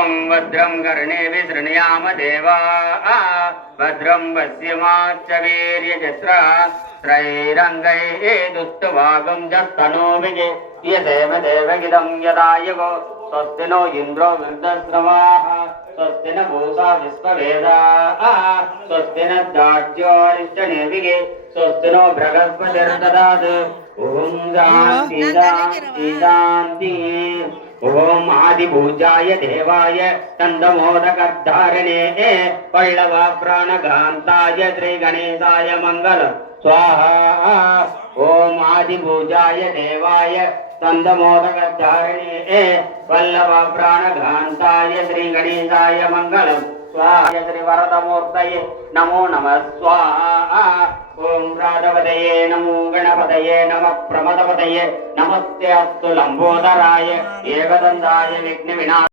ॐ भद्रं कर्णेभिः शृणुयाम देवाः भद्रं पश्येमाक्षवीर्यजत्रा त्रैरङ्गैः दुष्टवागं जस्तनूभिः यदेव देवगिदं यदायुगो स्वस्ति नो इन्द्रो वृद्धश्रवाः स्वस्ति न पूषा विश्ववेदाः स्वस्ति न दार्ढ्योरिष्टनेभिः स्वस्ति नो बृहस्पतिर्ददातु ॐ शान्ति शान्ति शान्ति ओम आदिभूजाय देवाय चंदमोदकधारिणे पल्लव प्राणघान्ताय श्री गणेशाय मंगल स्वाहा। ओम आदिभूजाय देवाय चंदमोदकधारिणे पल्लव प्राणघान्ताय श्री गणेशाय मंगल स्वाहा। श्री वरदमूर्तये नमो नमः स्वाहा। ओम राधवदये नमो गणपतये नमः प्रमदपतये नमस्ते अस्तु लंबोदराय एकदंताय विघ्नविनाशाय।